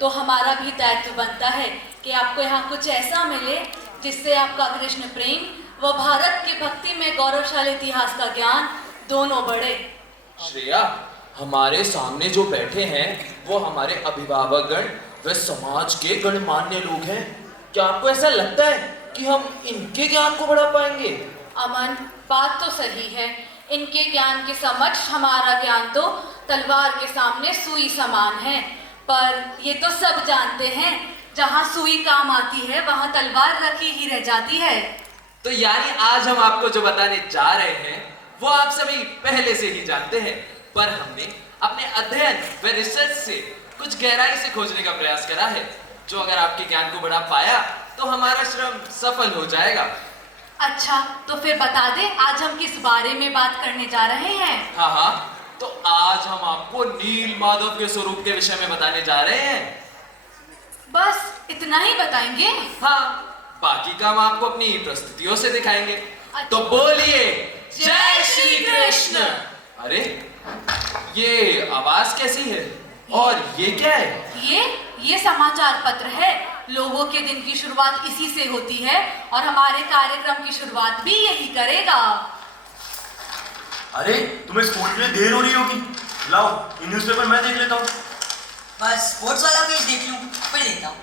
तो हमारा भी दायित्व बनता है कि आपको यहाँ कुछ ऐसा मिले जिससे आपका कृष्ण प्रेम व भारत के भक्ति में गौरवशाली इतिहास का ज्ञान दोनों बढ़े। श्रेया, हमारे सामने जो बैठे हैं वो हमारे अभिभावकगण व समाज के गणमान्य लोग हैं। क्या आपको ऐसा लगता है कि हम इनके ज्ञान को बढ़ा पाएंगे? अमन, बात तो सही है। इनके ज्ञान के समक्ष हमारा ज्ञान तो तलवार के सामने सुई समान है। पर ये तो सब जानते हैं, जहाँ सुई काम आती है वहाँ तलवार रखी ही रह जाती है। तो यानी आज हम आपको जो बताने जा रहे हैं वो आप सभी पहले से ही जानते हैं, पर हमने अपने अध्ययन व रिसर्च से कुछ गहराई से खोजने का प्रयास करा है, जो अगर आपके ज्ञान को बढ़ा पाया तो हमारा श्रम सफल हो जाएगा। अच्छा, तो फिर बता दे आज हम किस बारे में बात करने जा रहे हैं? हाँ, तो आज हम आपको नील माधव के स्वरूप के विषय में बताने जा रहे हैं। बस इतना ही बताएंगे? हाँ, बाकी का हम आपको अपनी प्रस्तुतियों से दिखाएंगे। तो बोलिए जय श्री कृष्ण। अरे, ये आवाज कैसी है और ये क्या है? ये समाचार पत्र है। लोगों के दिन की शुरुआत इसी से होती है और हमारे कार्यक्रम की शुरुआत भी यही करेगा। अरे, तुम्हें स्कूल के लिए देर हो रही होगी। लाओ, ये न्यूज़पेपर मैं देख लेता हूँ। बस स्पोर्ट्स वाला पेज देख लूं, फिर देखता हूँ।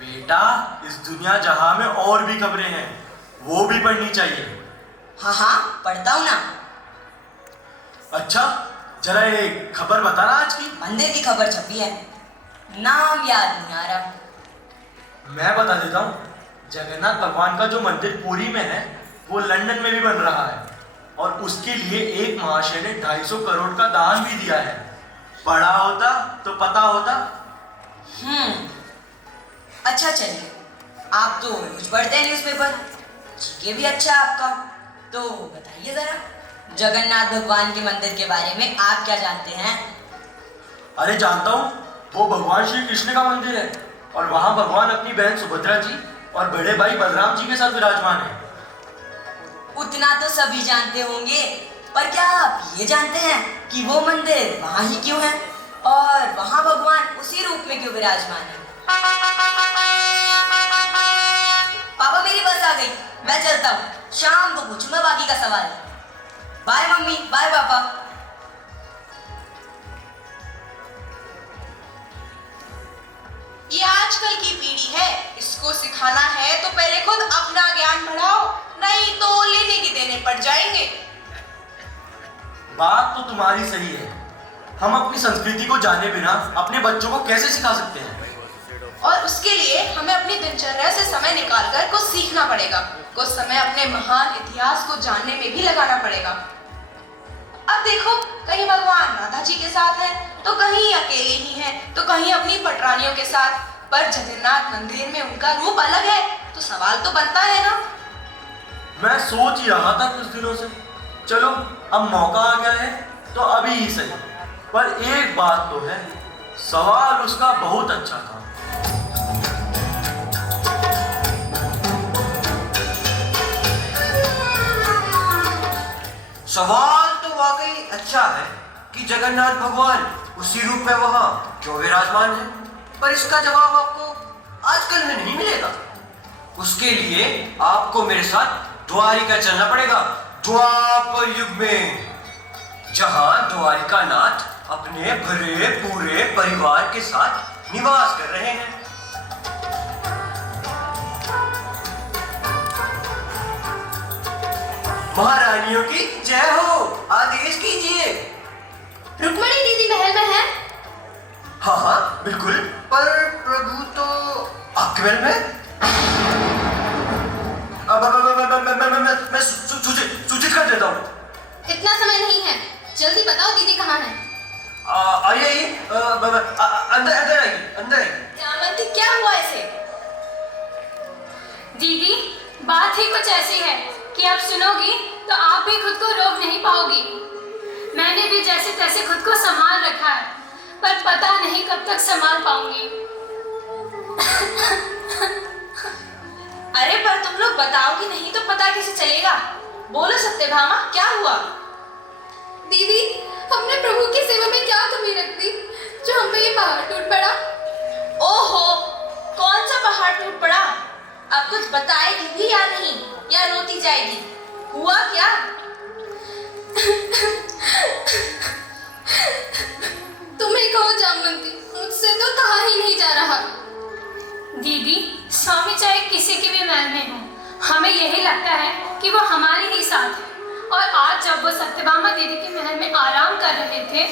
बेटा, इस दुनिया जहां में और भी खबरें हैं, वो भी पढ़नी चाहिए। हाँ, पढ़ता हूँ ना। अच्छा, जरा ये खबर बता ना आज की। मंदिर की खबर छपी है, नाम याद नहीं आ रहा। मैं बता देता हूँ। जगन्नाथ भगवान का जो मंदिर पुरी में है वो लंदन में भी बन रहा है और उसके लिए एक महाशय ने 250 करोड़ का दान भी दिया है। पढ़ा होता तो पता होता। अच्छा, चलिए, आप तो रोज पढ़ते हैं न्यूज़पेपर, जीके भी अच्छा है आपका। तो बताइए जरा, जगन्नाथ भगवान के मंदिर के बारे में आप क्या जानते हैं? अरे, जानता हूँ, वो भगवान श्री कृष्ण का मंदिर है और वहां भगवान अपनी बहन सुभद्रा जी और बड़े भाई बलराम जी के साथ विराजमान है। उतना तो सभी जानते होंगे, पर क्या आप ये जानते हैं कि वो मंदिर वहां ही क्यों है और वहां भगवान उसी रूप में क्यों विराजमान है? पापा, मेरी बस आ गई, मैं चलता हूँ। शाम को पूछूंगा बाकी का सवाल। बाय मम्मी, बाय पापा। ये आज आजकल की पीढ़ी है, इसको सिखाना है तो पहले खुद अपना ज्ञान बढ़ाओ, नहीं तो लेने के देने पड़ जाएंगे। बात तो तुम्हारी सही है। हम अपनी संस्कृति को जाने बिना अपने बच्चों को कैसे सिखा सकते हैं? और उसके लिए हमें अपनी दिनचर्या से समय निकालकर कुछ सीखना पड़ेगा, कुछ समय अपने महान इतिहास को जानने में भी लगाना पड़ेगा। अब देखो, कहीं भगवान राधा जी के साथ है, तो कहीं अकेले ही हैं, तो कहीं अपनी पटरानियों के साथ। पर जगन्नाथ मंदिर में उनका रूप अलग है, तो सवाल तो बनता है ना। मैं सोच ही रहा था कुछ दिनों से, चलो अब मौका आ गया है तो अभी ही सही। पर एक बात तो है, सवाल उसका बहुत अच्छा था। सवाल तो वाकई अच्छा है कि जगन्नाथ भगवान उसी रूप में वहां क्यों विराजमान है, पर इसका जवाब आपको आजकल में नहीं मिलेगा। उसके लिए आपको मेरे साथ द्वारिका चलना पड़ेगा, द्वापर युग में, जहां द्वारिका नाथ अपने भरे पूरे परिवार के साथ निवास कर रहे हैं। महारानियों की जय हो, आदेश कीजिए। रुक्मणी दीदी महल में है? हाँ हाँ बिल्कुल, पर प्रभु तो आपके महल में। मैं सूचित कर देता हूँ। इतना समय नहीं है, जल्दी बताओ दीदी कहाँ है? आइए अंदर अंदर आइए, अंदर आइए। जामवंती, क्या हुआ इसे? दीदी, बात ही कुछ ऐसी है कि आप सुनोगी तो आप भी खुद को रोक नहीं पाओगी। मैंने भी जैसे तैसे खुद को संभाल रखा है, पर पता नहीं कब तक संभाल पाऊंगी। अरे पर तुम लोग बताओगी नहीं तो पता कैसे चलेगा? बोलो सत्यभामा, क्या हुआ? दीदी, हमने प्रभु की सेवा में क्या कमी रख दी जो हम पे ये पहाड़ टूट पड़ा? ओहो, कौन सा पहाड़ टूट पड़ा? अब कुछ बताएगी भी या नहीं, या रोती जाएगी? हुआ क्या? तुम्हें कहो जामवंती, मुझसे तो कहा ही नहीं जा रहा। दीदी, स्वामी चाहे किसी के भी महल में हो, हमें यही लगता है कि वो हमारे ही साथ है। और आज जब वो सत्यभामा दीदी के महल में आराम कर रहे थे,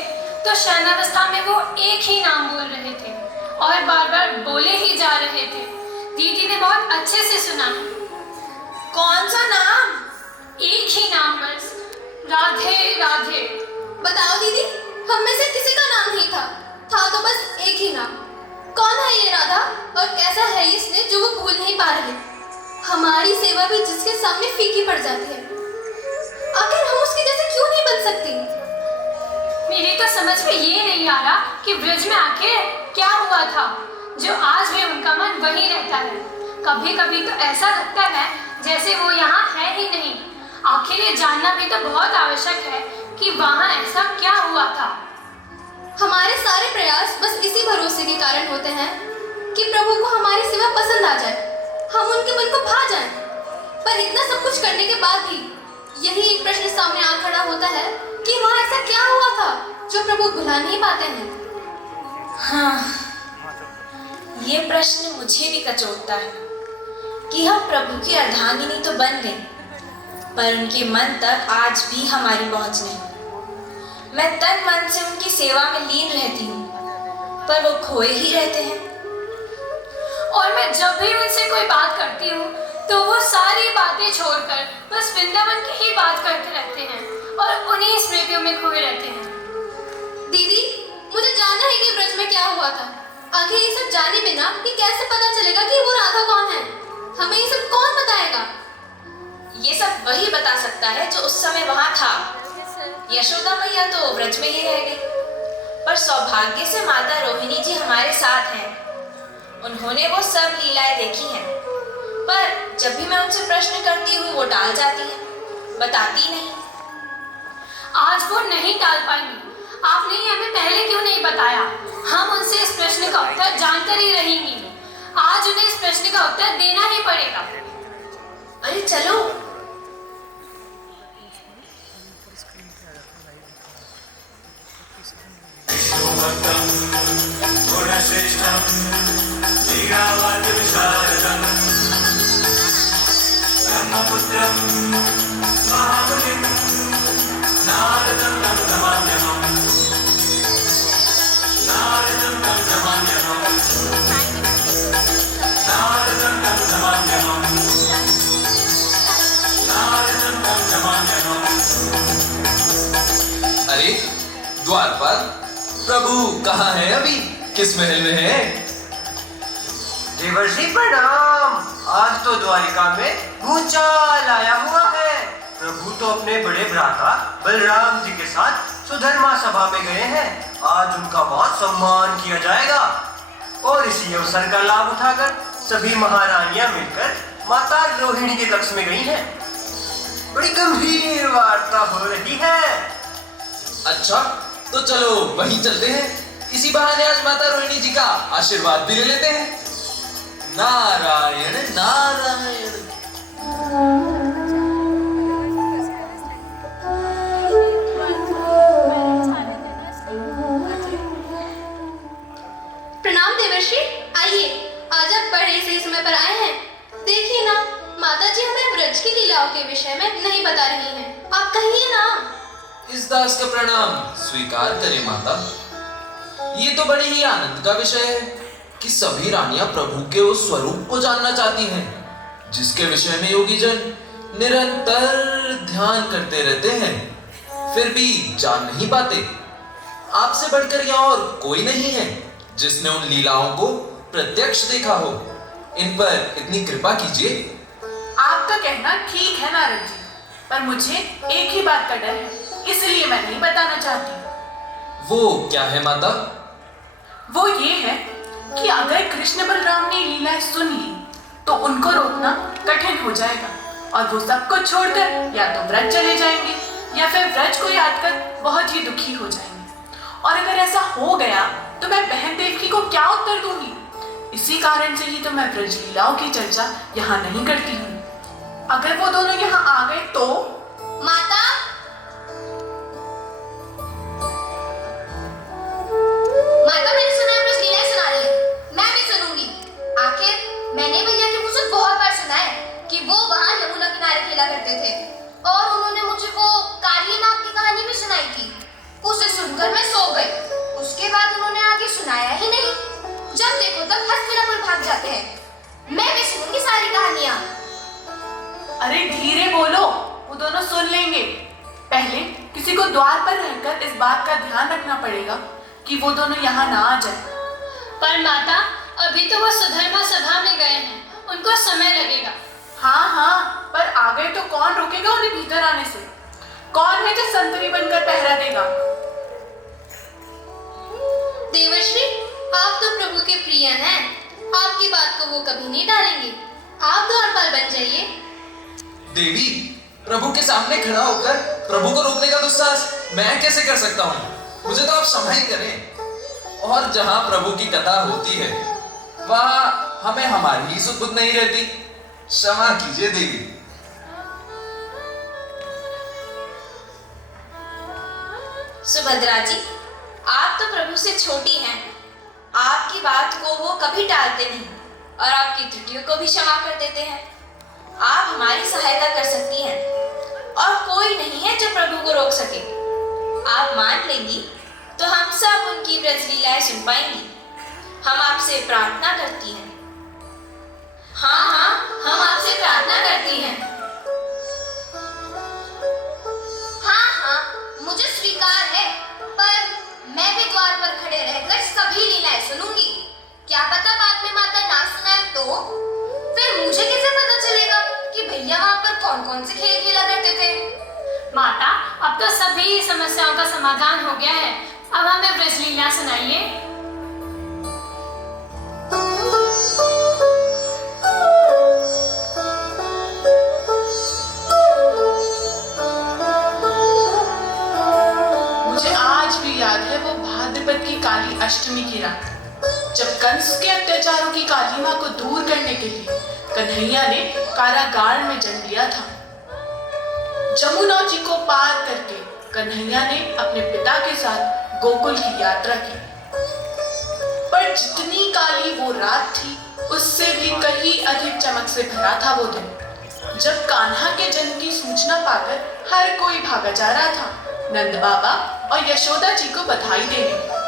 तो शयनावस्था में वो एक ही नाम बोल रहे थे और बार बार बोले ही जा रहे थे। दीदी ने बहुत अच्छे से सुना। कौन सा नाम? एक ही नाम बस, राधे राधे। बताओ दीदी, हम में से किसी का नाम नहीं था तो बस एक ही नाम। कौन है ये राधा और कैसा है इसने जो वो भूल नहीं पा रहे? हमारी सेवा भी जिसके सामने फीकी पड़ जाती है, आखिर हम उसके जैसे क्यों नहीं बन सकती? मेरी तो समझ में ये नहीं आ रहा कि ब्रज में आखिर क्या हुआ था जो आज भी उनका मन वहीं रहता है। कभी कभी तो ऐसा लगता है जैसे वो यहाँ है ही नहीं। आखिर ये जानना भी तो बहुत आवश्यक है कि वहाँ ऐसा क्या हुआ था। हमारे सारे प्रयास बस इसी भरोसे के कारण होते हैं कि प्रभु को हमारी सेवा पसंद आ जाए, हम उनके मन को भा जाएं। पर इतना सब कुछ करने के बाद भी यही एक प्रश्न सामने आ खड़ा होता है कि वहाँ ऐसा क्या हुआ था जो प्रभु भुला नहीं पाते हैं। हाँ, ये प्रश्न मुझे भी कचोटता है कि हम प्रभु की अर्धांगिनी तो बन गए, पर उनके मन तक आज भी हमारी पहुंच नहीं। मैं तन मन से उनकी सेवा में लीन रहती हूँ, पर वो खोए ही रहते हैं। और मैं जब भी उनसे कोई बात करती हूँ तो वो सारी बातें छोड़कर बस वृंदावन की ही बात करते रहते हैं और उन्हीं स्मृतियों में खोए रहते हैं। दीदी, मुझे जानना है कि ब्रज में क्या हुआ था। आखिर ये सब जाने बिना ये कैसे पता चलेगा कि वो राधा कौन है? हमें ये सब कौन बताएगा? ये सब वही बता सकता है जो उस समय वहां था। यशोदा मैया तो ब्रज में ही रह गई, पर सौभाग्य से माता रोहिणी जी हमारे साथ हैं। उन्होंने वो सब लीलाएं देखी हैं, पर जब भी मैं उनसे प्रश्न करती हूँ वो टाल जाती है, बताती नहीं। आज वो नहीं टाल पाएंगी। आपने ही हमें पहले क्यों नहीं बताया? हम उनसे इस प्रश्न का उत्तर जानकर ही रहेंगे। आज उन्हें इस प्रश्न का उत्तर देना ही पड़ेगा। अरे चलो। गुणश्रेष्ठं अरे द्वारपाल, प्रभु कहाँ है अभी? किस महल में है? देवर्षि प्रणाम। आज तो द्वारिका में भूचाल आया हुआ है। प्रभु तो अपने बड़े भ्राता बलराम जी के साथ सुधर्मा सभा में गए हैं। आज उनका बहुत सम्मान किया जाएगा और इसी अवसर का लाभ उठाकर सभी महारानियां मिलकर माता रोहिणी के कक्ष में गई हैं। बड़ी गंभीर वार्ता हो रही है। अच्छा, तो चलो वहीं चलते हैं। इसी बहाने आज माता रोहिणी जी का आशीर्वाद भी ले लेते हैं। नारायण नारायण। प्रणाम देवर्षि, आइए। आज आप बड़े सही समय पर आए हैं। देखिए ना, माता जी हमें ब्रज की लीलाओं के विषय में नहीं बता रही हैं। आप कहिए ना। इस दास का प्रणाम स्वीकार करें माता। ये तो बड़े ही आनंद का विषय है कि सभी रानियां प्रभु के उस स्वरूप को जानना चाहती हैं, जिसके विषय में योगी जन निरंतर ध्यान करते रहते हैं, फिर भी जान नहीं पाते। आपसे बढ़कर यहाँ और कोई नहीं है जिसने उन लीलाओं को प्रत्यक्ष देखा हो। इन पर इतनी कृपा कीजिए। आपका कहना ठीक है नारद जी, पर मुझे एक ही बात का डर है, इसलिए मैं नहीं बताना चाहती। वो क्या है माता? वो ये है कि अगर कृष्ण बलराम ने लीलाएं सुन ली तो उनको रोकना कठिन हो जाएगा और वो सबको छोड़कर या तो व्रज चले जाएंगे या फिर व्रज को याद कर बहुत ही दुखी हो जाएंगे। और अगर ऐसा हो गया तो मैं बहन देवकी को क्या उत्तर दूंगी? इसी कारण से ही तो मैं ब्रज लीलाओं की चर्चा यहाँ नहीं करती हूँ। अगर वो दोनों यहाँ आ गए तो? माता, माता मैंने सुना है ब्रज लीलाएं सुना रही है। मैं भी सुनूंगी। आखिर मैंने भैया के मुझ से बहुत बार सुना है कि वो वहाँ यमुना किनारे खेला करते थे और उन्होंने मुझे वो काली नाग की कहानी भी सुनाई थी। उसे सुनकर मैं सो गई। उसके बाद उन्होंने आगे सुनाया ही नहीं। जब देखो तब हस्तिनापुर भाग जाते हैं। मैं भी सुनूंगी सारी कहानियां। अरे धीरे बोलो, वो दोनों सुन लेंगे। पहले किसी को द्वार पर रहकर इस बात का ध्यान रखना पड़ेगा कि वो दोनों यहाँ ना आ जाए। पर माता, अभी तो वो सुधर्मा सभा में गए हैं, उनको समय लगेगा। हाँ हाँ, पर आ गए तो कौन रोकेगा उन्हें भीतर आने से? कौन है जो संतरी बनकर पहरा देगा? देवर्षि, आप तो प्रभु के प्रिय हैं। आपकी बात को वो कभी नहीं टालेंगे। आप द्वारपाल बन जाइए। देवी, प्रभु के सामने खड़ा होकर प्रभु को रोकने का दुस्साहस मैं कैसे कर सकता हूँ? मुझे तो आप क्षमा ही करें। और जहाँ प्रभु की कथा होती है वहाँ हमें हमारी ही सुध बुध नहीं रहती। क्षमा कीजिए देवी। सुभद्रा जी, आप तो प्रभु से छोटी हैं। आपकी बात को वो कभी टालते नहीं और आपकी त्रुटियों को भी क्षमा कर देते हैं। आप हमारी सहायता कर सकती हैं और कोई नहीं है जो प्रभु को रोक सके। आप मान लेंगी तो हम सब उनकी ब्रज लीलाएं सुन पाएंगी। हम आपसे प्रार्थना करती हैं। हाँ हाँ, हम आपसे प्रार्थना करती हैं। हाँ हाँ, मुझे स्वीकार है, पर मैं भी द्वार पर खड़े रहकर सभी लीलाएं सुनूंगी। क्या पता बाद में माता ना सुनाए तो? फिर मुझे कैसे पता चलेगा कि भैया वहाँ पर कौन कौन से खेल खेला करते थे? माता, अब तो सभी समस्याओं का समाधान हो गया है। अब हमें ब्रज लीला सुनाइए। मुझे आज भी याद है वो भाद्रपद की काली अष्टमी की रात, जब कंस के अत्याचारों की कालीमा को दूर करने के लिए कन्हैया ने कारागार में जन्म लिया था। जमुना जी को पार करके कन्हैया ने अपने पिता के साथ गोकुल की यात्रा की। पर जितनी काली वो रात थी, उससे भी कहीं अधिक चमक से भरा था वो दिन। जब कान्हा के जन्म की सूचना पाकर हर कोई भागा जा रहा था नंद बाबा और यशोदा जी को बधाई देने।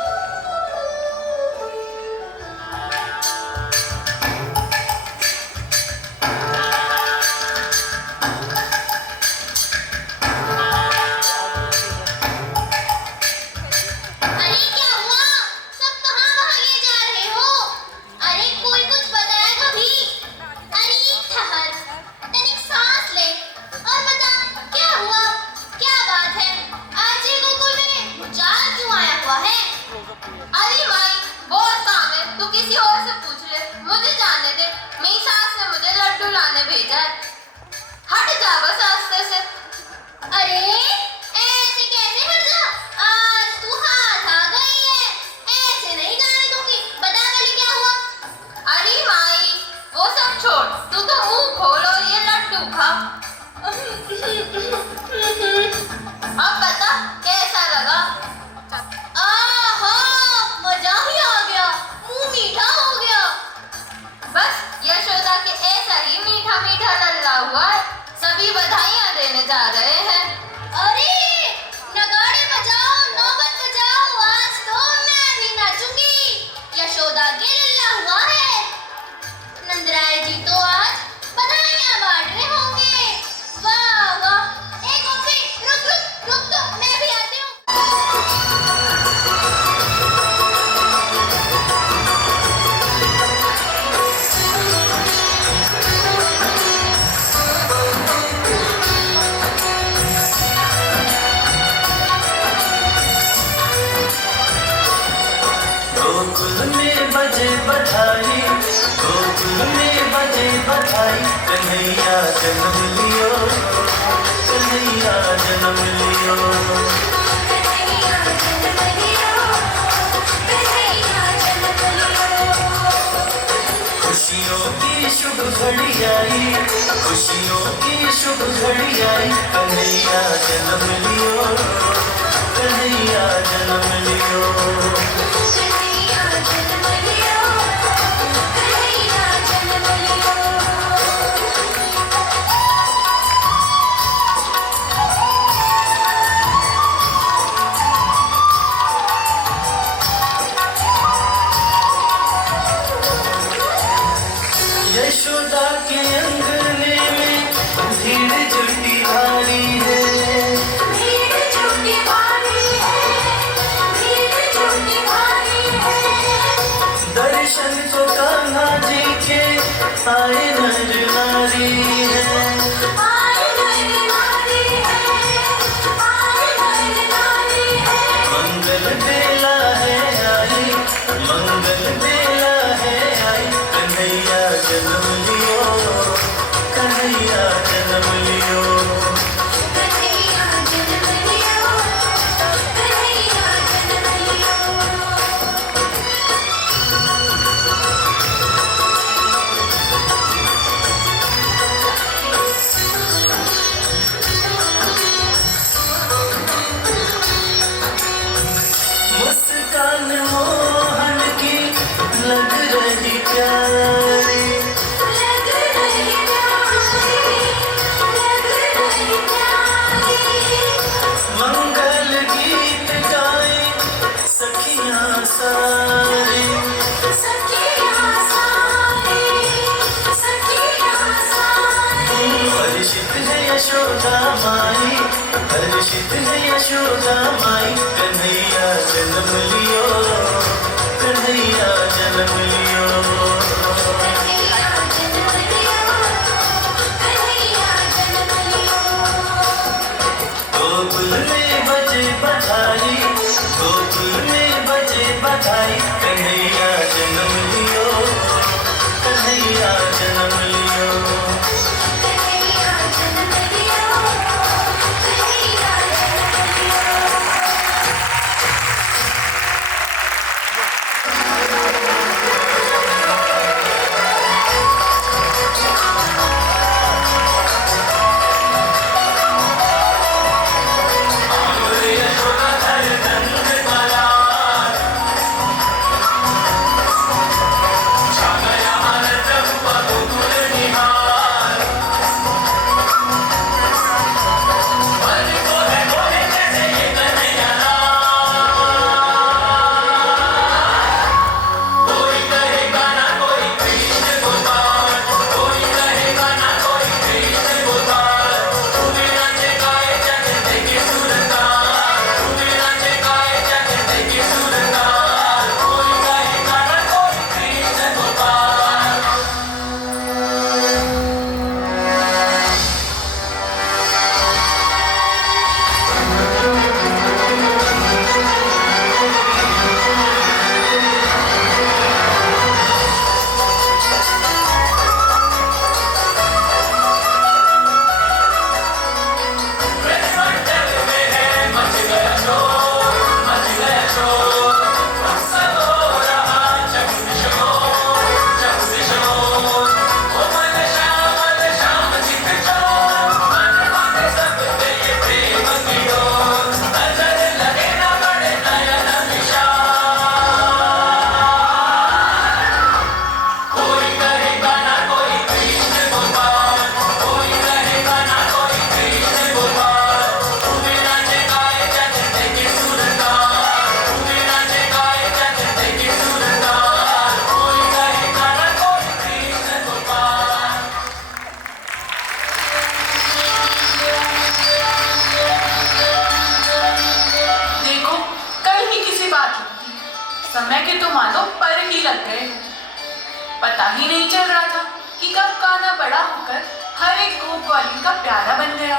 पता ही नहीं चल रहा था कि कब कान्हा बड़ा होकर हर एक गोप ग्वालिन का प्यारा बन गया।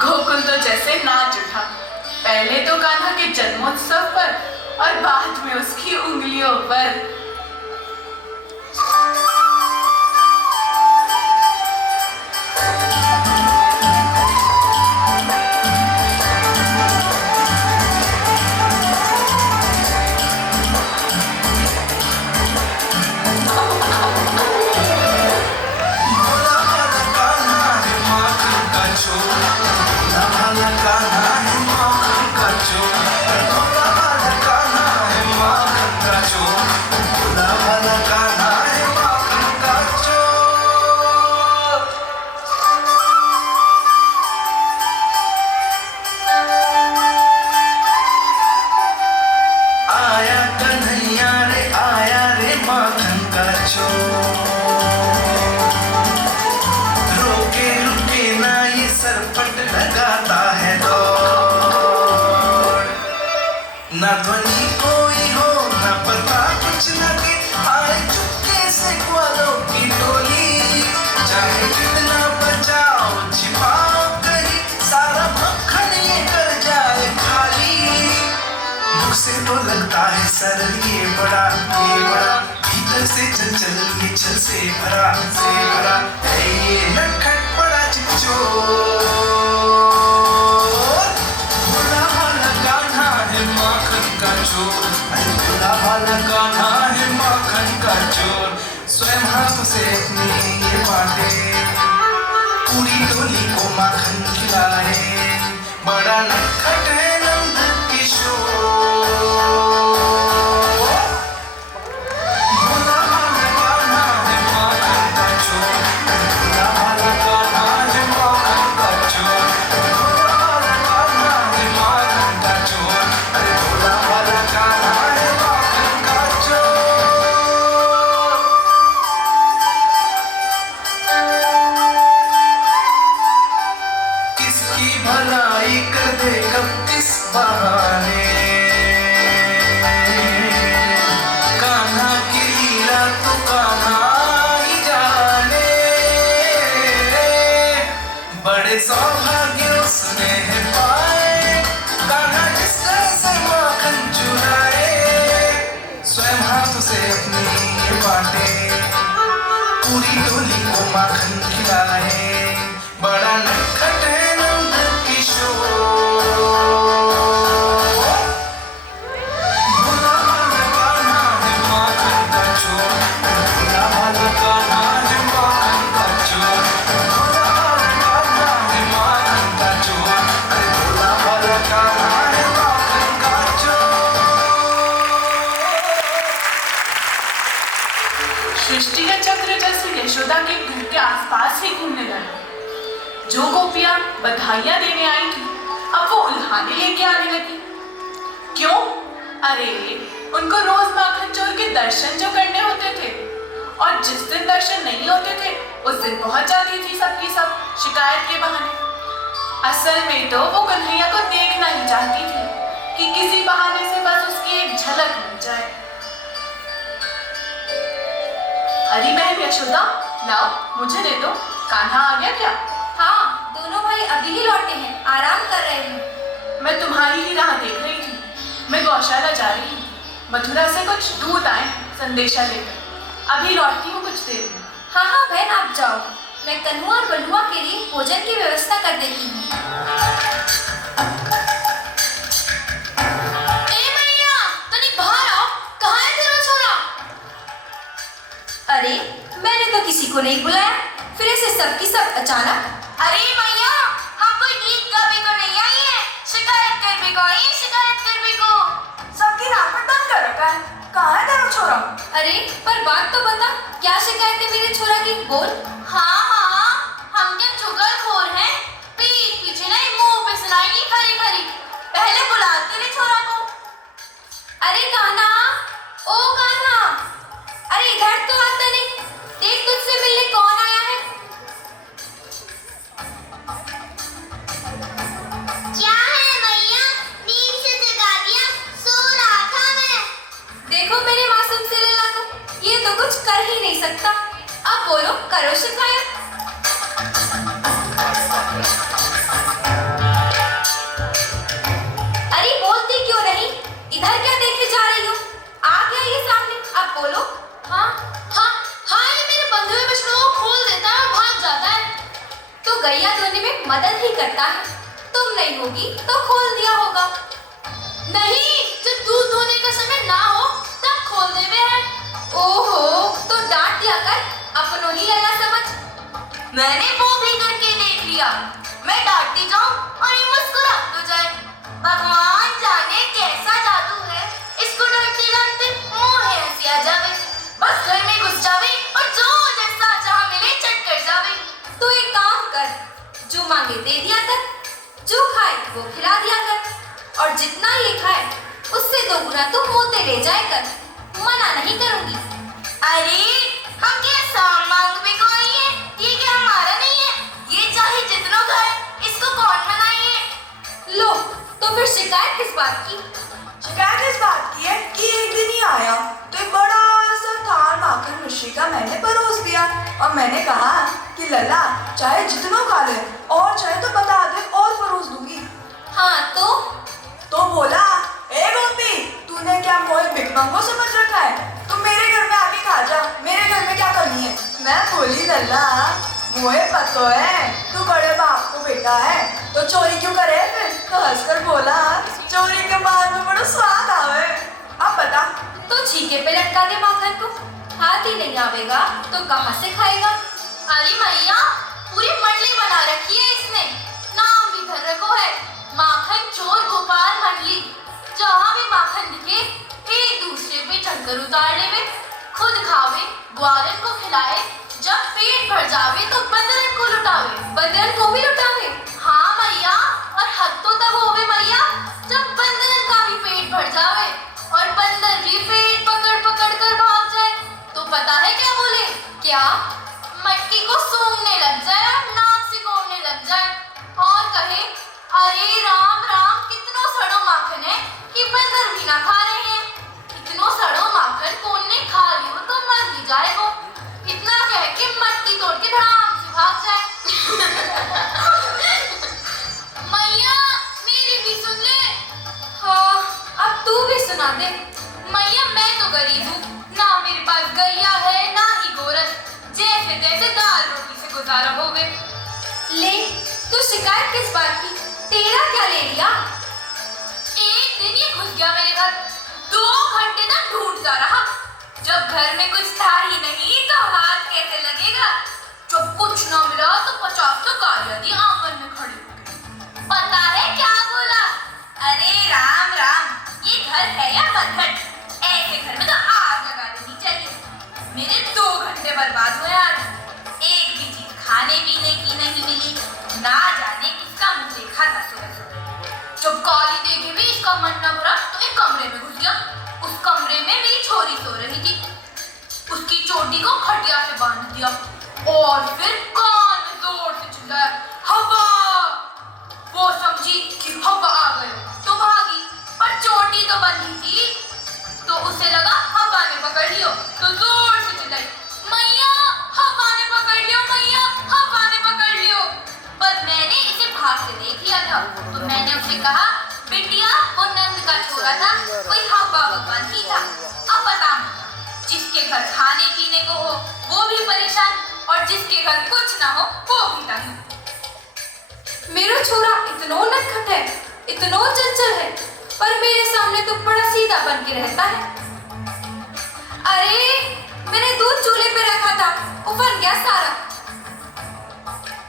गोकुल तो जैसे नाच उठा, पहले तो कान्हा के जन्मोत्सव पर और बाद में उसकी उंगलियों पर। ना ध्वनि कोई हो ना पता कुछ लगे, आए चुपके से ग्वालों की टोली। चाहे कितना बचाओ छिपाओ कहीं, सारा मक्खन ये कर जाए खाली। मुख से तो लगता है सरल ये बड़ा, भीतर से चंचल ये छल से भरा है ये नटखट बड़ा चिंचोर। भोला भाला कान्हा है माखन का चोर, स्वयं हाथ से अपनी ये बाटे, पूरी टोली को माखन खिलाए। बड़ा नटखट है नंद किशोर। भोला भाला कान्हा है माखन का चोर, भोला भाला कान्हा है माखन का चोर, भोला भाला कान्हा है माखन का चोर, अरे भोला भाला कान्हा है माखन का चोर। किसकी भलाई कर दे कब किस बहाने, कान्हा की लीला तो कान्हा ही जाने। बड़े सौभाग्य उसने है पाए, कान्हा जिस तरह से माखन चुराए। स्वयं हाथ से अपनी ये बाटे, पूरी टोली को माखन खिलाए। बड़ा नटखट है नंद किशोर। भोला भाला कान्हा है माखन का चोर, भोला भाला कान्हा है माखन का चोर, भोला भाला कान्हा है माखन का चोर, अरे भोला भाला कान्हा है माखन का चोर। सृष्टि का चक्र जैसे यशोदा के घर के आसपास ही घूमने लगा। जो गोपियां बधाइयां देने आई थी, अब वो उल्हाने लेके आने लगी। क्यों? अरे उनको रोज माखन चोर के दर्शन जो करने होते थे, और जिस दिन दर्शन नहीं होते थे उस दिन पहुंच जाती थी सबकी सब शिकायत के बहाने। असल में तो वो कन्हैया को देखना ही चाहती थी कि किसी बहाने से बस उसकी एक झलक मिल जाए। अरे बहन यशोदा, लाओ मुझे दे दो। कान्हा आ गया क्या? हाँ, दोनों भाई अभी ही लौटे हैं, आराम कर रहे हैं। मैं तुम्हारी ही राह देख रही थी। मैं गौशाला जा रही हूँ, मथुरा से कुछ दूत आए संदेशा लेकर। अभी लौटती हूँ कुछ देर में। हाँ हाँ बहन, आप जाओ, मैं कन्हुआ और बलुआ के लिए भोजन की व्यवस्था कर देती हूँ। ए मैया, तनिक बाहर आओ। कहाँ है तेरा छोरा? अरे मैंने तो किसी को नहीं बुलाया, फिर ऐसे सबकी सब अचानक। अरे मैया, हम कोई गीत गावे को नहीं आई है, शिकायत करने को आई है, शिकायत करने को। सबकी रात पर बंद कर रखा है। कहाँ है तेरा छोरा? अरे पर बात तो बता, क्या शिकायत है मेरे छोरा की, बोल। हाँ हाँ, हम क्या चुगलखोर हैं? पीठ पीछे नहीं, मुंह पे सुनाएंगी खरी खरी। पहले बुला तेरे छोरा को। अरे कान्हा, ओ कान्हा, अरे इधर तो आता नहीं, देख तुझसे मिलने कौन आया है। क्या है मैया, नींद से जगा दिया, सो रहा था मैं। देखो मेरे मासूम से लल्ला को, ये तो कुछ कुछ कर ही नहीं सकता। अब बोलो, करो शिकायत। अरे बोलती क्यों नहीं? इधर क्या देखे जा रही हो? आ गया ये सामने, अब बोलो। हाँ हाँ हाँ, ये मेरे बंधे हुए बछड़ों को खोल देता है और भाग जाता है। तो गैया धोने में मदद ही करता है, तुम नहीं होगी तो खोल दिया होगा। नहीं, जब दूध धोने का समय ना हो तब खोल देवे है। ओहो, तो डांट दिया कर, अपनों ही लला समझ। मैंने वो भी करके देख लिया। मैं डांटती जाऊं और ये मुस्कुरा तो जाए। भगवान जाने कैसा जादू है, इसको डांटते डांटते मोहे हंसी आ जावे। बस घर में घुस जावे और जो जैसा चाह मिले चट कर जावे। तो एक काम कर, जो मांगे दे दिया कर, जो खाए वो खिला दिया कर, और जितना ये खाए उससे 2 गुना तुम मोते ले जाए कर। मना नहीं करूंगी। अरे हम क्या साम मांग भी कोई है? ये क्या हमारा नहीं है? ये चाहे जितना खाए, इसको कौन मनाई है? लो, तो फिर शिकायत किस बात की? शिकायत इस बात की है कि एक दिन ही आया तो एक बड़ा सा थाल माखन मिश्री का मैंने परोस दिया और मैंने कहा कि लल्ला चाहे जितना खा ले और चाहे तो बता दे और परोस दूंगी। हाँ तो बोला, ए गोपी, तूने क्या मोए भिखमंगो समझ रखा है? तुम मेरे घर में आके खा जा, मेरे घर में क्या करनी है? मैं बोली, लल्ला मोए पतो है तू बड़े बाप को बेटा है, तो चोरी क्यों करे फिर? तो हंसकर बोला, चोरी के बाद में बड़ा स्वाद आवे। अब बता। तो छीके पे लटका दे माखन को, हाथ ही नहीं आवेगा तो कहाँ से खाएगा? अरे मैया, पूरी मंडली बना रखी है इसने। नाम भी धर रखो है, माखन चोर गोपाल मंडली। जहाँ भी माखन दिखे एक दूसरे पे चढ़कर उतार लेवे, खुद खावे, ग्वालन को खिलाए, जब पेट भर जावे तो बंदरन को लुटावे। बंदरन को भी लुटावे? हाँ मैया, और हद तो तब होवे मैया जब बंदरन का भी पेट भर जावे और बंदर भी पेट पकड़ पकड़ कर भाग जाए। तो पता है क्या बोले? क्या? मटकी को सूंघने लग जाए और नाक से कोड़ने लग जाए और कहे, अरे राम राम, कितनो सड़ो माखन है कि बंदर भी ना खा रहे हैं। इतनो सड़ो माखन कौन ने खा लियो तो मर भी जाए वो। इतना कह के मटकी तोड़ के धड़ाम से भाग जाए। मैया, मेरी भी सुन ले। हाँ, अब तू भी सुना दे। मैया, मैं तो गरीब हूँ, ना मेरे पास गैया है ना ही गोरस। जैसे तैसे दाल रोटी से गुजारा हो गए। ले, तू शिकायत किस बात की? तेरा क्या ले लिया? एक दिन ये घुस गया मेरे घर, 2 घंटे तक ढूंढता रहा। जब घर में कुछ था ही नहीं तो हाथ कैसे लगेगा? जब कुछ न मिला तो 50 तो गालियां दी आंगन में खड़ी हो गई। पता है क्या बोला? अरे राम राम, ये घर है या मरघट? ऐसे घर में तो आग लगा देनी चाहिए। मेरे 2 घंटे बर्बाद हुए यार। एक भी चीज खाने पीने की नहीं मिली, ना जाने किसका मुंह देखा था सुबह सुबह। जब गाली देके भी इसका मन न भरा तो एक कमरे में घुस गया। उस कमरे में मेरी छोरी सो रही थी, उसकी चोटी को खटिया से बांध दिया और फिर कान में जोर से चिल्लाया, हवा। वो समझी कि हवा आ गए तो भागी, पर चोटी तो बंधी थी। तो उसे लगा हवा ने पकड़ लियो, तो जोर से चिल्लाई, मैया हवा ने पकड़ लियो, मैया हवा ने पकड़ लियो। पर मैंने इसे भाग से देख लिया था, तो मैंने उसे कहा, बिटिया वो नंद का छोरा था, कोई हवा नहीं था। अब बता, जिसके घर खाने पीने को हो वो भी परेशान और जिसके घर कुछ ना हो वो भी तंग। मेरा छोरा इतना नटखट है, इतना चंचल है, पर मेरे सामने तो बड़ा सीधा बन के रहता है। अरे, मैंने दूध चूल्हे पे रखा था, उफर गया सारा।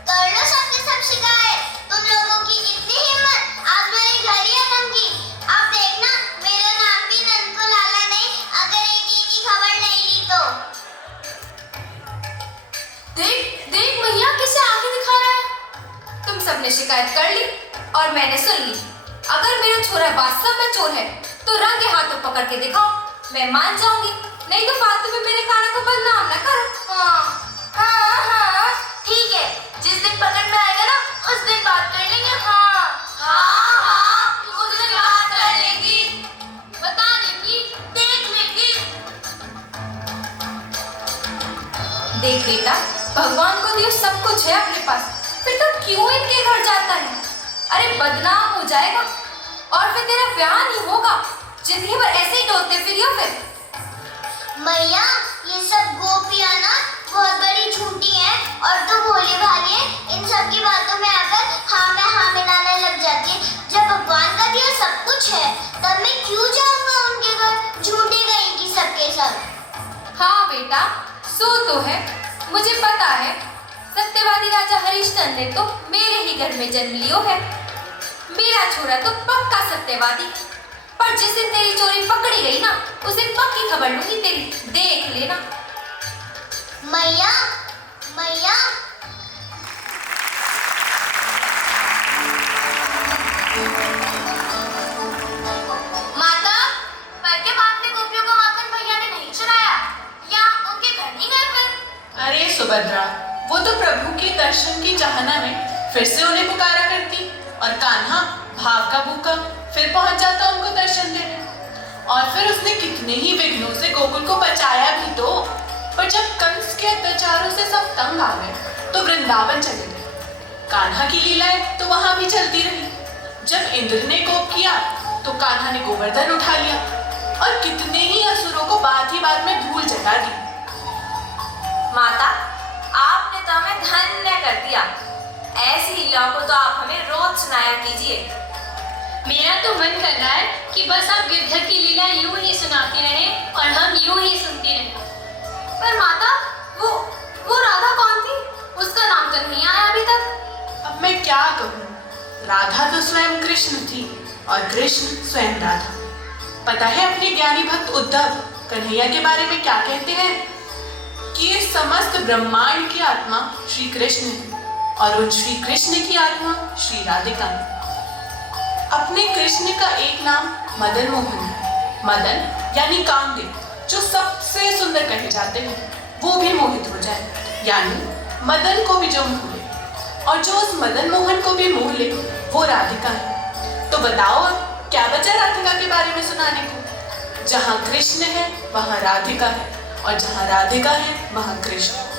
कर लो सबके सब शिकायत। तुम लोगों की इतनी हिम्मत, आज मेरे घर ही आतंकी। अब देखना, मेरा नाम भी नंद को लाला नहीं, अगर एक की खबर नहीं ली तो। देख देख भैया किसे आगे दिखा रहा है। तुम सबने शिकायत कर ली और मैंने सुन ली। अगर मेरा छोरा वास्तव में चोर है तो रंगे हाथों पकड़ के दिखाओ, मैं मान जाऊंगी। नहीं तो फालतू में मेरे खाना को बदनाम न करो। हाँ, ठीक है, जिस दिन पकड़ में आएगा ना उस दिन बात कर लेंगे। हाँ, उस दिन बात कर लेंगी, बता देंगी, देख लेंगी। देख बेटा, भगवान को दियो सब कुछ है अपने पास, फिर तो क्यों इनके घर जाता है? अरे बदनाम हो जाएगा और फिर तेरा ब्याह नहीं होगा, जिंदगी भर ऐसे ही डोलते फिरियो फिर। मैया, ये सब गोपियां ना बहुत बड़ी झूठी हैं और तो भोली भाली है। इन सब की बातों में आकर हाँ में हाँ मिलाने लग जाती है। जब भगवान का दिया सब कुछ है, तब मैं क्यों जाऊंगा उनके घर? झूठी गई की सबके सब। हाँ बेटा, सो तो है, मुझे पता है। सत्यवादी राजा हरिश्चंद्र ने तो मेरे ही घर में जन्म लियो है। मेरा छोरा तो पक्का सत्यवादी, पर जिस दिन तेरी चोरी पकड़ी गई ना, उस दिन पक्की खबर लूंगी तेरी, देख लेना। मैया, मैया, माता, पर के बाद में गोपियों का माखन भैया ने नहीं चुराया या उनके घर नहीं गए फिर? अरे सुभद्रा, वो तो प्रभु के दर्शन की चाहना में फिर से उन्हें पुकारा करती और कान्हा भाव का भूखा फिर पहुंच जाता उनको दर्शन देने। और फिर उसने कितने ही विघ्नों से गोकुल को बचाया भी तो, पर जब कंस के अत्याचारों से सब तंग आ गए तो वृंदावन चले गए। कान्हा की लीलाएं तो वहां भी चलती रही। जब इंद्र ने कोप किया तो कान्हा ने गोवर्धन उठा लिया और कितने ही असुरों को बात ही बात में धूल चटा दी। माता, आपने तो हमें धन्य कर दिया। ऐसी लीलाओं को तो आप हमें रोज सुनाया कीजिए। मेरा तो मन कर रहा है कि बस आप गिरधर की लीला यूं ही सुनाते रहें और हम यूं ही सुनते रहें। पर माता, वो राधा कौन थी? उसका नाम तो नहीं आया अभी तक। अब मैं क्या कहूँ, राधा तो स्वयं कृष्ण थी और कृष्ण स्वयं राधा। पता है अपने ज्ञानी भक्त उद्धव कन्हैया के बारे में क्या कहते हैं? कि ये समस्त ब्रह्मांड की आत्मा श्री कृष्ण है और उन श्री कृष्ण की आत्मा श्री राधिका है। अपने कृष्ण का एक नाम मदन मोहन है। मदन यानी कामदेव, जो सबसे सुंदर कहे जाते हैं, वो भी मोहित हो जाए, यानी मदन को भी जो मोह ले, और जो उस मदन मोहन को भी मोह ले, वो राधिका है। तो बताओ अब क्या बचा राधिका के बारे में सुनाने को? जहाँ कृष्ण है वहाँ राधिका है, और जहाँ राधिका है वहाँ कृष्ण।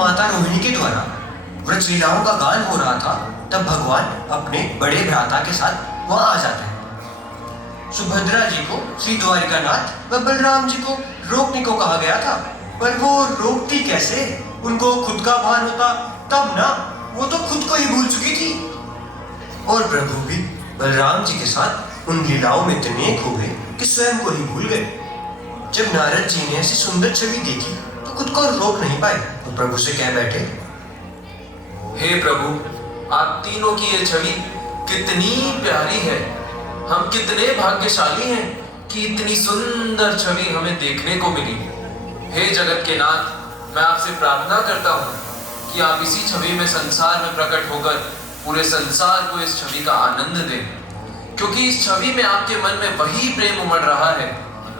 माता रोहिणी के द्वारा व्रज लीलाओं का गान हो रहा था, तब भगवान अपने बड़े भ्राता के साथ वहां आ जाते हैं। सुभद्रा जी को श्री द्वारिकानाथ व बलराम जी को रोकने को कहा गया था, पर वो रोकती कैसे? उनको खुद का भान होता तब ना, वो तो खुद को ही भूल चुकी थी। और प्रभु भी बलराम जी के साथ उन लीलाओं में इतने खो गए कि स्वयं को ही भूल गए। जब नारद जी ने ऐसी सुंदर छवि देखी तो खुद को रोक नहीं पाए, तो प्रभु से कह बैठे, हे प्रभु, आप तीनों की ये छवि कितनी प्यारी है। हम कितने भाग्यशाली हैं कि इतनी सुंदर छवि हमें देखने को मिली। हे जगत के नाथ, मैं आपसे प्रार्थना करता हूँ कि आप इसी छवि में संसार में प्रकट होकर पूरे संसार को इस छवि का आनंद दें, क्योंकि इस छवि में आपके मन में वही प्रेम उमड़ रहा है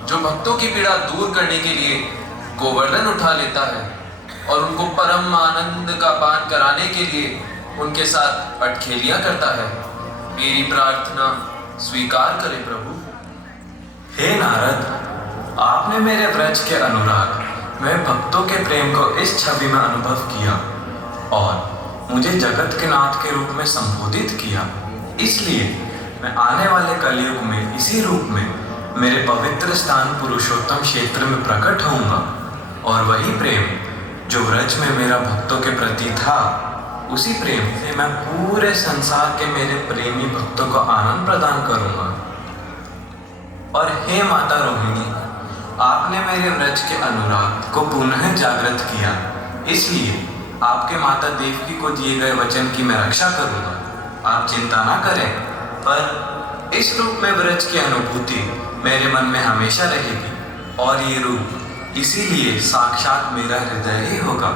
जो भक्तों की पीड़ा दूर करने के लिए गोवर्धन उठा लेता है और उनको परम आनंद का पान कराने के लिए उनके साथ अटखेलियां करता है। मेरी प्रार्थना स्वीकार करें प्रभु। हे नारद, आपने मेरे व्रज के अनुराग में भक्तों के प्रेम को इस छवि में अनुभव किया और मुझे जगत के नाथ के रूप में संबोधित किया। इसलिए मैं आने वाले कलयुग में इसी रूप में मेरे पवित्र स्थान पुरुषोत्तम क्षेत्र में प्रकट होऊंगा और वही प्रेम जो व्रज में मेरा भक्तों के प्रति था, उसी प्रेम से मैं पूरे संसार के मेरे प्रेमी भक्तों को आनंद प्रदान करूंगा। और हे माता रोहिणी, आपने मेरे व्रज के अनुराग को पुनः जागृत किया, इसलिए आपके माता देवकी को दिए गए वचन की मैं रक्षा करूंगा। आप चिंता ना करें, पर इस रूप में व्रज की अनुभूति मेरे मन में हमेशा रहेगी और ये रूप इसीलिए साक्षात मेरा हृदय ही होगा।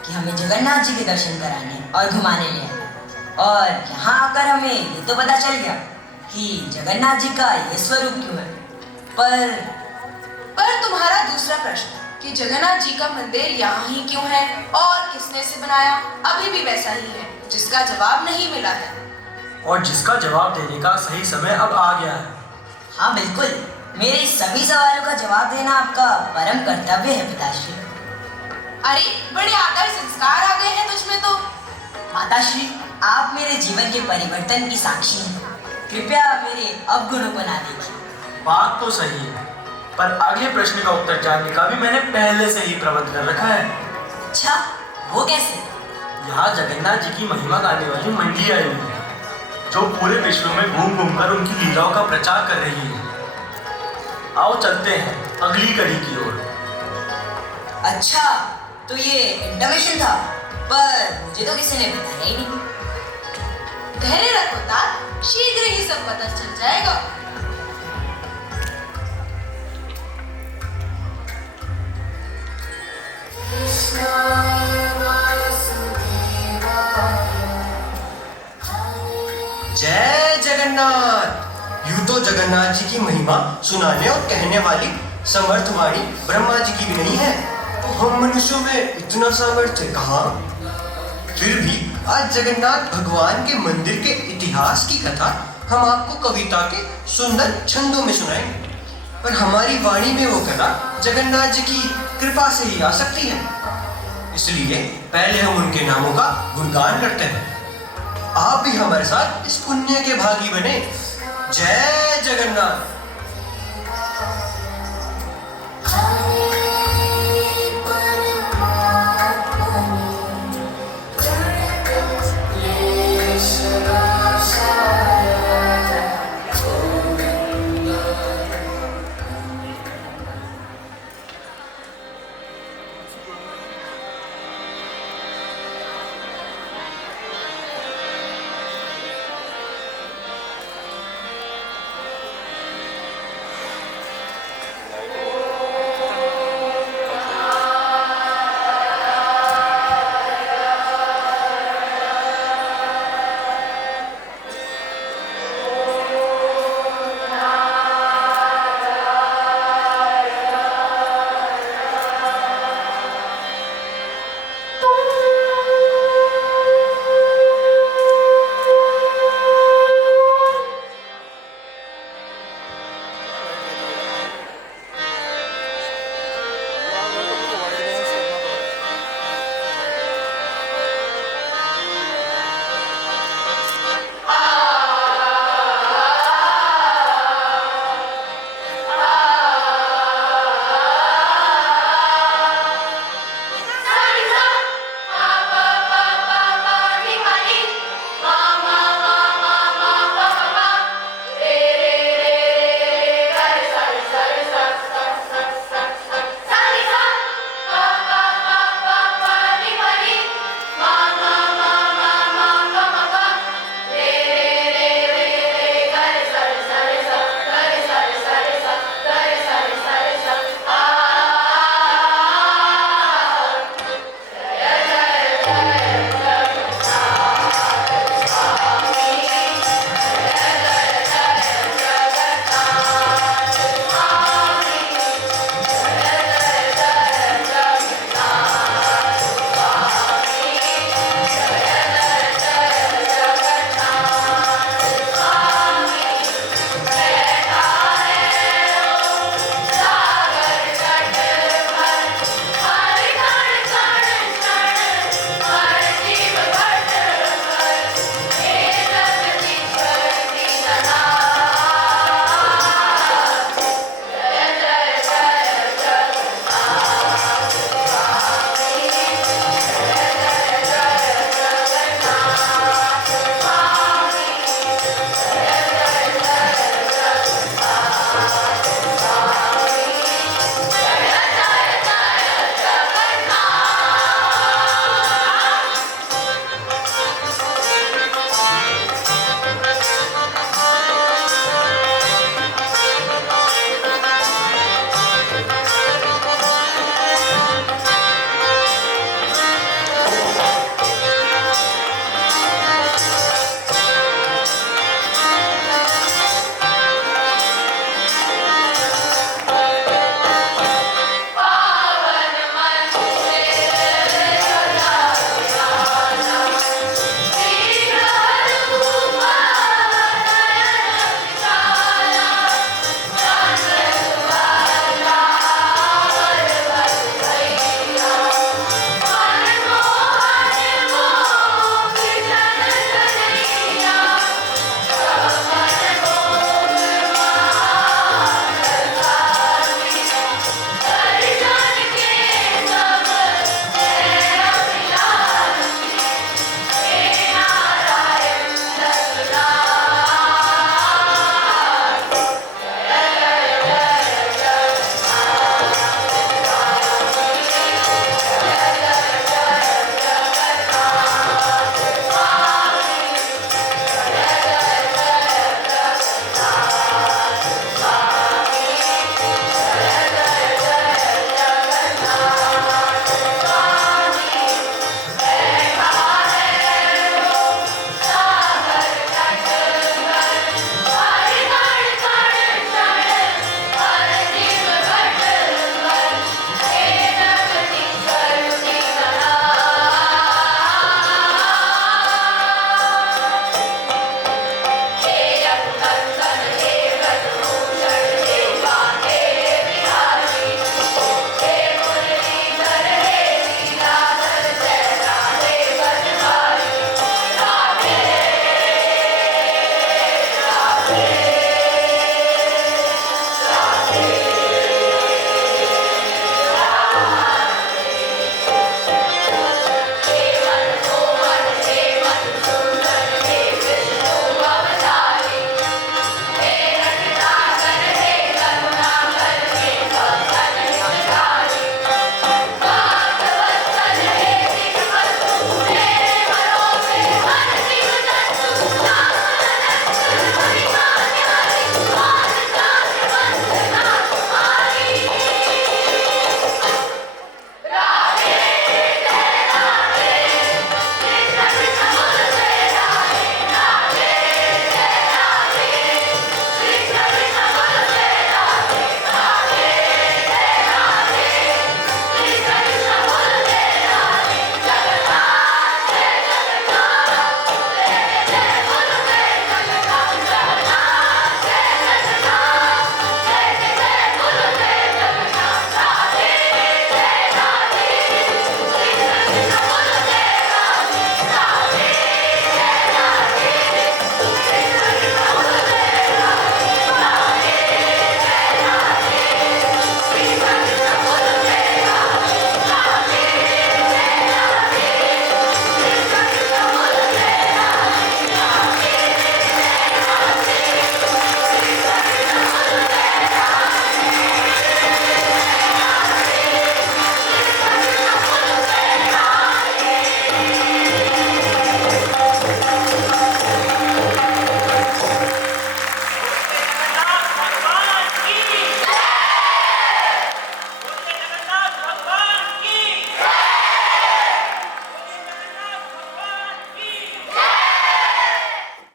कि हमें जगन्नाथ जी के दर्शन कराने और घुमाने ले आए, और यहाँ आकर हमें ये तो पता चल गया कि जगन्नाथ जी का ये स्वरूप क्यों है। पर तुम्हारा दूसरा प्रश्न कि जगन्नाथ जी का मंदिर यहाँ ही क्यों है और किसने इसे बनाया, अभी भी वैसा ही है, जिसका जवाब नहीं मिला है। और जिसका जवाब देने का सही समय अब आ गया है। हाँ बिल्कुल, मेरे सभी सवालों का जवाब देना आपका परम कर्तव्य है पिताश्री। अरे बड़े आदर संस्कार आ गए हैं तुझमें तो। माताश्री, आप मेरे जीवन के परिवर्तन की साक्षी हैं। कृपया मेरे अवगुणों को ना देखिए। बात तो सही है, पर अगले प्रश्न का उत्तर जानने का भी मैंने पहले से ही प्रबंध कर रखा है। अच्छा, वो कैसे? यहाँ जगन्नाथ जी की महिमा गाने वाली मंडली आई हुई है, जो पूरे विश्व में घूम घूम कर उनकी लीलाओं का प्रचार कर रही है। आओ चलते हैं अगली कड़ी की ओर। अच्छा, तो ये इंटरमेशन था, पर मुझे तो किसी ने बताया ही नहीं। धैर्य रखो तात, शीघ्र ही सब पता चल जाएगा। जय जगन्नाथ। यूं तो जगन्नाथ जी की महिमा सुनाने और कहने वाली समर्थ वाणी ब्रह्मा जी की भी नहीं है, तो हम मनुष्यों में इतना सामर्थ्य कहाँ? फिर भी आज जगन्नाथ भगवान के मंदिर के इतिहास की कथा हम आपको कविता के सुंदर छंदों में सुनाएंगे, पर हमारी वाणी में वो कला जगन्नाथ जी की कृपा से ही आ सकती है। इसलिए पहले हम उनके नामों का गुणगान करते हैं। आप भी हमारे साथ इस पुण्य के भागी बने। जय जगन्नाथ।